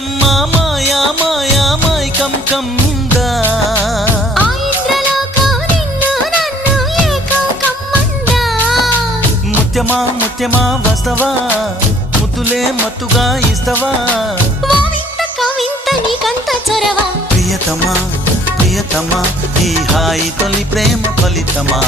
ఏందమ్మా మాయా మాయా మైకం కమ్మిందా ముత్యమా ముత్యమా వస్తవా ముద్దులే మత్తుగా ఇస్తవా ప్రియతమా ప్రియతమా ఈ హాయి తొలి ప్రేమ ఫలితమా